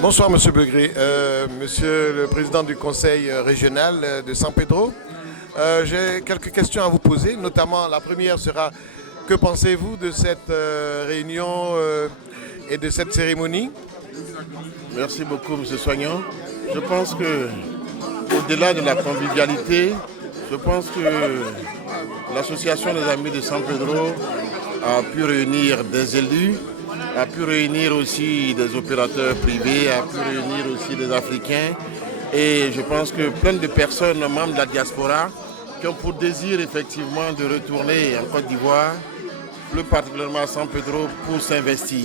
Bonsoir Monsieur Begré, Monsieur le Président du Conseil régional de San Pedro. J'ai quelques questions à vous poser, notamment la première sera que pensez-vous de cette réunion et de cette cérémonie? Merci beaucoup, M. Soignant. Je pense que, au-delà de la convivialité, je pense que l'association des Amis de San Pedro a pu réunir des élus, a pu réunir aussi des opérateurs privés, a pu réunir aussi des Africains. Et je pense que plein de personnes, membres de la diaspora, qui ont pour désir effectivement de retourner en Côte d'Ivoire, plus particulièrement à San Pedro, pour s'investir.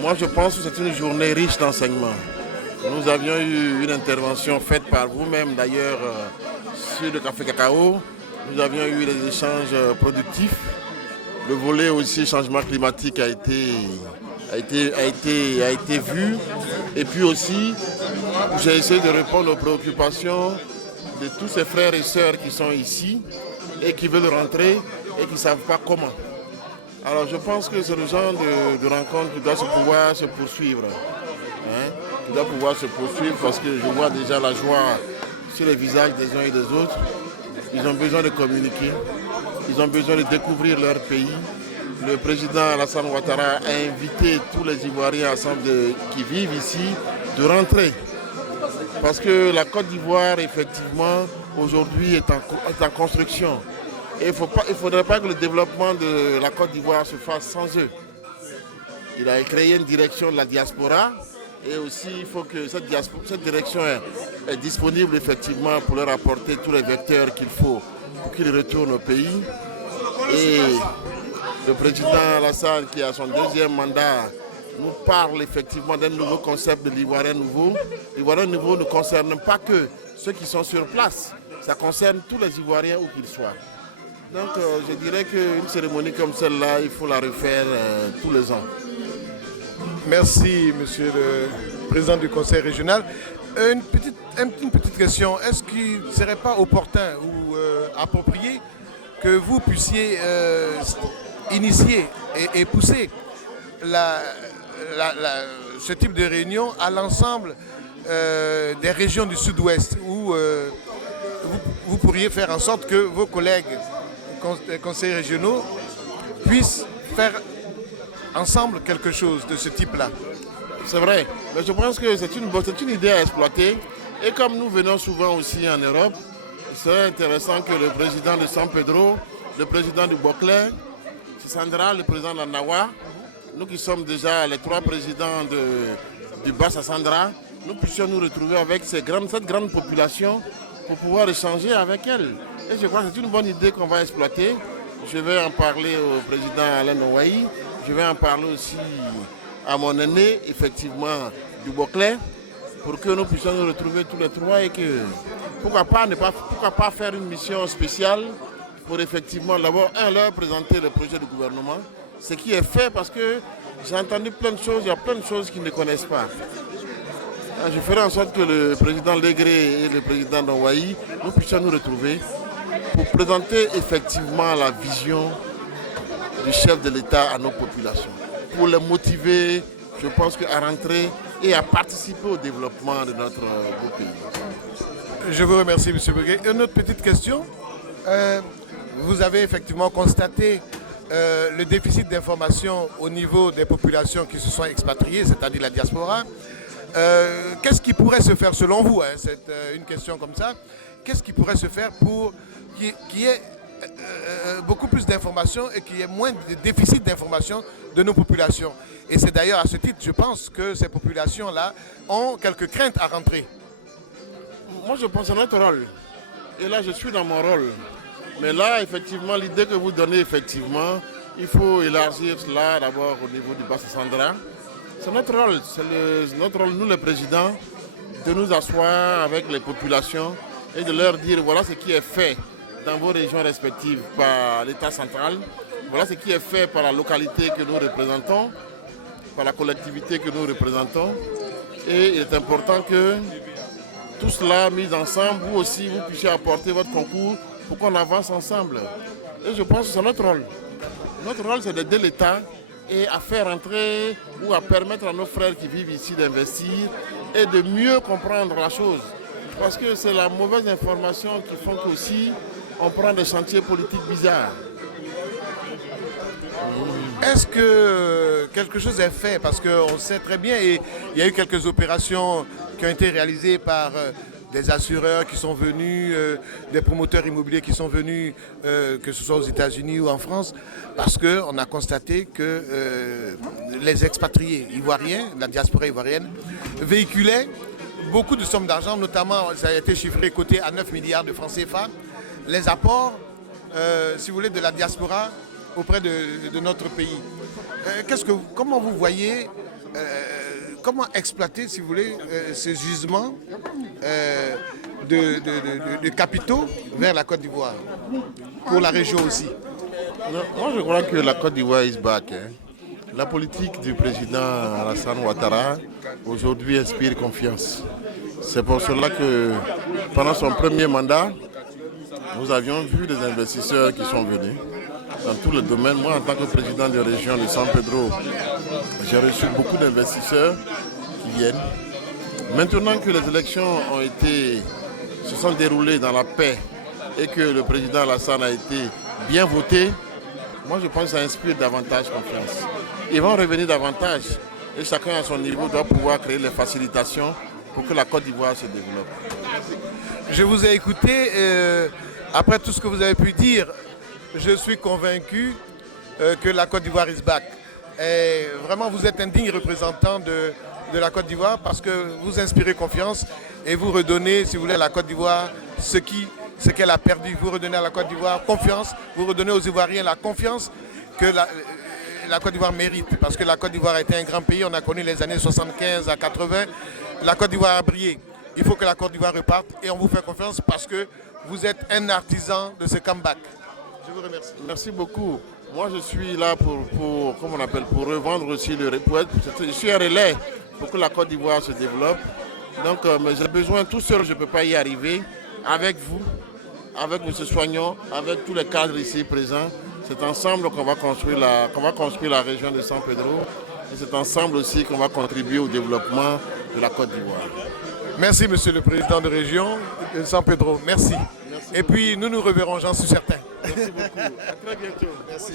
Moi, je pense que c'est une journée riche d'enseignements. Nous avions eu une intervention faite par vous-même, d'ailleurs, sur le café cacao. Nous avions eu des échanges productifs. Le volet aussi changement climatique a été vu. Et puis aussi, j'ai essayé de répondre aux préoccupations de tous ces frères et sœurs qui sont ici et qui veulent rentrer et qui ne savent pas comment. Alors je pense que c'est le genre de rencontre qui doit pouvoir se poursuivre. Qui doit pouvoir se poursuivre parce que je vois déjà la joie sur les visages des uns et des autres. Ils ont besoin de communiquer, ils ont besoin de découvrir leur pays. Le président Alassane Ouattara a invité tous les Ivoiriens ensemble qui vivent ici de rentrer. Parce que la Côte d'Ivoire, effectivement, aujourd'hui est en construction. Et il ne faudrait pas que le développement de la Côte d'Ivoire se fasse sans eux. Il a créé une direction de la diaspora et aussi il faut que cette direction est disponible effectivement pour leur apporter tous les vecteurs qu'il faut pour qu'ils retournent au pays. Et le président Alassane, qui a son deuxième mandat, nous parle effectivement d'un nouveau concept de l'Ivoirien nouveau. L'Ivoirien nouveau ne concerne pas que ceux qui sont sur place, ça concerne tous les Ivoiriens où qu'ils soient. Donc je dirais qu'une cérémonie comme celle-là, il faut la refaire tous les ans. Merci Monsieur le Président du Conseil régional. Une petite question, est-ce qu'il ne serait pas opportun ou approprié que vous puissiez initier et pousser ce type de réunion à l'ensemble des régions du sud-ouest où vous pourriez faire en sorte que vos collègues conseils régionaux puissent faire ensemble quelque chose de ce type-là? C'est vrai, mais je pense que c'est une idée à exploiter. Et comme nous venons souvent aussi en Europe, c'est intéressant que le président de San Pedro, le président du Boclé, Sandra, le président de la Nawa, nous qui sommes déjà les trois présidents du Bassa Sandra, nous puissions nous retrouver avec cette grande population pour pouvoir échanger avec elle. Et je crois que c'est une bonne idée qu'on va exploiter. Je vais en parler au président Alain Ouahi. Je vais en parler aussi à mon aîné, effectivement, du Boclé, pour que nous puissions nous retrouver tous les trois et que pourquoi pas faire une mission spéciale pour effectivement d'abord leur présenter le projet du gouvernement, ce qui est fait parce que j'ai entendu plein de choses, il y a plein de choses qu'ils ne connaissent pas. Je ferai en sorte que le président Legré et le président Ouahi, nous puissions nous retrouver pour présenter effectivement la vision du chef de l'État à nos populations, pour les motiver, je pense, à rentrer et à participer au développement de notre beau pays. Je vous remercie, M. Beguet. Une autre petite question. Vous avez effectivement constaté le déficit d'information au niveau des populations qui se sont expatriées, c'est-à-dire la diaspora. Qu'est-ce qui pourrait se faire selon vous, c'est une question comme ça, qu'est-ce qui pourrait se faire pour qu'il y ait beaucoup plus d'informations et qu'il y ait moins de déficit d'informations de nos populations? Et c'est d'ailleurs à ce titre, je pense que ces populations-là ont quelques craintes à rentrer. Moi, je pense à notre rôle. Et là, je suis dans mon rôle. Mais là, effectivement, l'idée que vous donnez, effectivement, il faut élargir cela d'abord au niveau du Bassa Sandra. C'est notre rôle, notre rôle, nous les présidents, de nous asseoir avec les populations et de leur dire voilà ce qui est fait dans vos régions respectives par l'État central, voilà ce qui est fait par la localité que nous représentons, par la collectivité que nous représentons. Et il est important que tout cela mis ensemble, vous aussi, vous puissiez apporter votre concours pour qu'on avance ensemble. Et je pense que c'est notre rôle. Notre rôle, c'est d'aider l'État et à faire entrer ou à permettre à nos frères qui vivent ici d'investir et de mieux comprendre la chose. Parce que c'est la mauvaise information qui font qu'aussi on prend des chantiers politiques bizarres. Est-ce que quelque chose est fait? Parce qu'on sait très bien, et il y a eu quelques opérations qui ont été réalisées par des assureurs qui sont venus, des promoteurs immobiliers qui sont venus, que ce soit aux États-Unis ou en France, parce qu'on a constaté que les expatriés ivoiriens, la diaspora ivoirienne, véhiculaient beaucoup de sommes d'argent, notamment, ça a été chiffré côté à 9 milliards de francs CFA, les apports, si vous voulez, de la diaspora auprès de notre pays. Comment vous voyez, comment exploiter, si vous voulez, ce gisement de capitaux vers la Côte d'Ivoire, pour la région aussi? Moi, je crois que la Côte d'Ivoire is back. La politique du président Alassane Ouattara aujourd'hui inspire confiance. C'est pour cela que pendant son premier mandat, nous avions vu des investisseurs qui sont venus dans tous les domaines. Moi, en tant que président de région de San Pedro, j'ai reçu beaucoup d'investisseurs qui viennent. Maintenant que les élections se sont déroulées dans la paix et que le président Alassane a été bien voté, moi je pense que ça inspire davantage confiance. Ils vont revenir davantage et chacun à son niveau doit pouvoir créer les facilitations pour que la Côte d'Ivoire se développe. Je vous ai écouté, après tout ce que vous avez pu dire, je suis convaincu que la Côte d'Ivoire is back. Et vraiment, vous êtes un digne représentant de la Côte d'Ivoire parce que vous inspirez confiance et vous redonnez, si vous voulez, à la Côte d'Ivoire ce qu'elle a perdu. Vous redonnez à la Côte d'Ivoire confiance, vous redonnez aux Ivoiriens la confiance que la Côte d'Ivoire mérite. Parce que la Côte d'Ivoire a été un grand pays, on a connu les années 75 à 80. La Côte d'Ivoire a brillé. Il faut que la Côte d'Ivoire reparte et on vous fait confiance parce que vous êtes un artisan de ce comeback. Je vous remercie. Merci beaucoup. Moi, je suis là pour revendre aussi je suis un relais pour que la Côte d'Ivoire se développe. Donc, mais j'ai besoin, tout seul, je ne peux pas y arriver. Avec vous, avec M. Soignon, avec tous les cadres ici présents, c'est ensemble qu'on va construire la région de San Pedro. Et c'est ensemble aussi qu'on va contribuer au développement de la Côte d'Ivoire. Merci, Monsieur le Président de région de San Pedro. Merci. Et puis, nous nous reverrons, j'en suis certain. Merci beaucoup. À très bientôt. Merci.